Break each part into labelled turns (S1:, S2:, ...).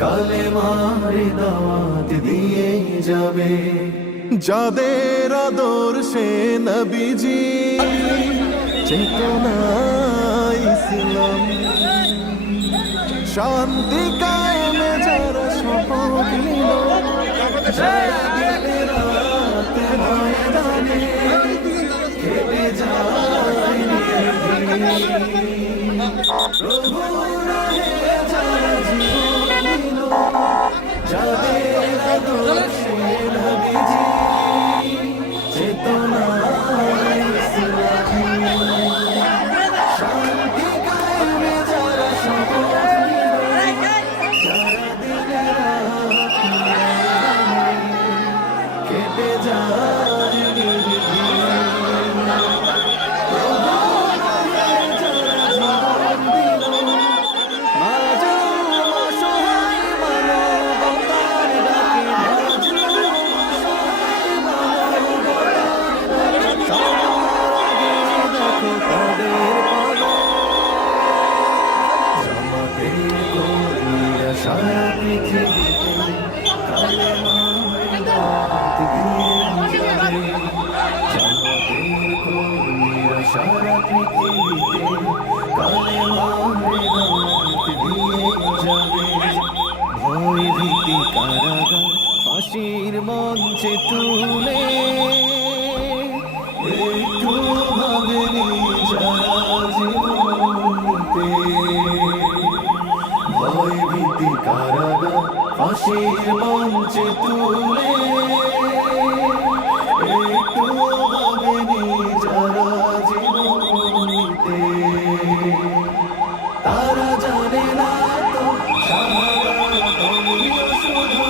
S1: কালে মারে দাওয়াত দিয়ে যাবে। যাদের আদর্শে নবীজি। চেতনা ইসলাম শান্তি কায়েমে যারা শপথ নিল। প্রভু সারা ফাঁসির মঞ্চে একটু ভাবেনি যারা জীবনীতে তারা জানে না তো সাহারা শুধু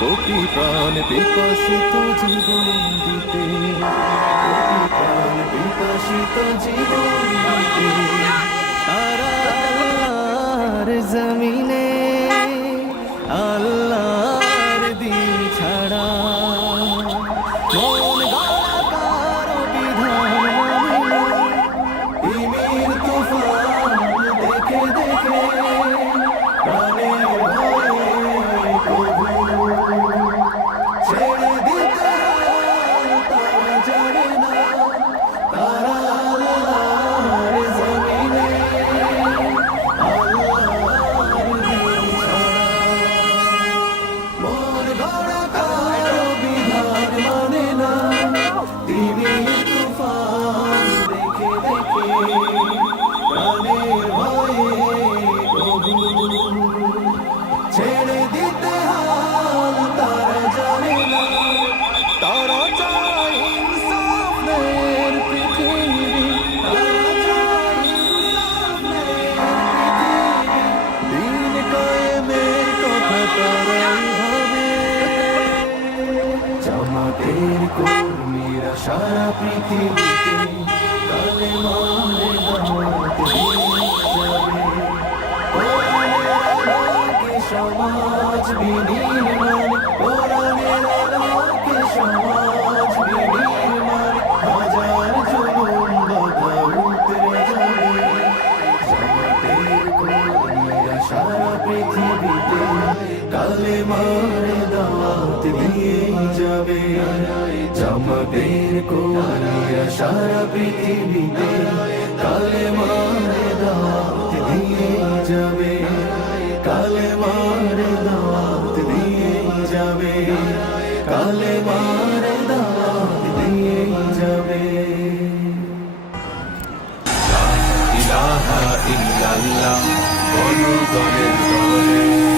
S1: কোটি প্রাণ বিকশিত জীবন দিতে। কোটি প্রাণ বিকশিত জীবন দিতে। তারা জমিনে সারা পৃথিবীতে কালে মারে সমাজ বিনির্মাণ যাবে। জামাতের চমকের কোয়ালিয়া সারা পৃথিবীতে কালে মারে দাওয়াত দিয়ে যাবে কালে মারে দাওয়াত দিয়ে যাবে কালে মারে দাওয়াত দিয়ে যাবে ইলাহা ইল্লাল্লাহ বলো দলে দলে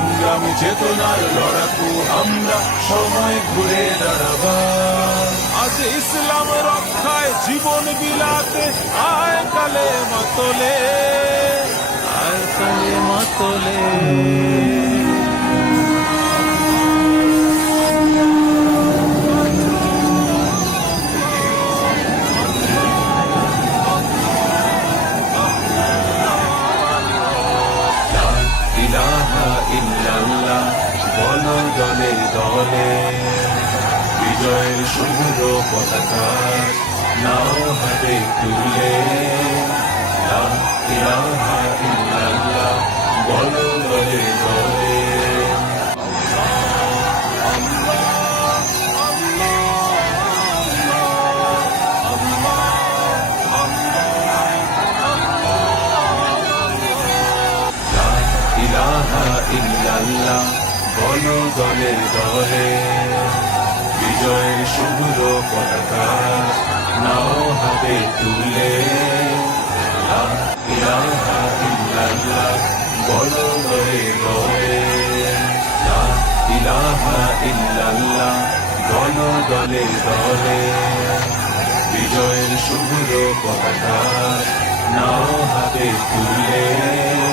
S1: সংগ্রামী চেতনার লড়াকু, আমরা সময় ঘুরে দাঁড়াবার।
S2: আজ ইসলাম রক্ষায় জীবন বিলাতে আয় কালে মতলে আয় কালে মতলে।
S1: বিজয়ের শুভ্র পতাকা নাও হাতে তুলে বলো দলে দলে ইলাহা ইল্লাল্লাহ বলো দলে দলে বিজয়ের শুভ্র পতাকা নাও হাতে তুলে। দলে দলে। বিজয়ের শুভ্র পতাকা নাও হাতে তুলে।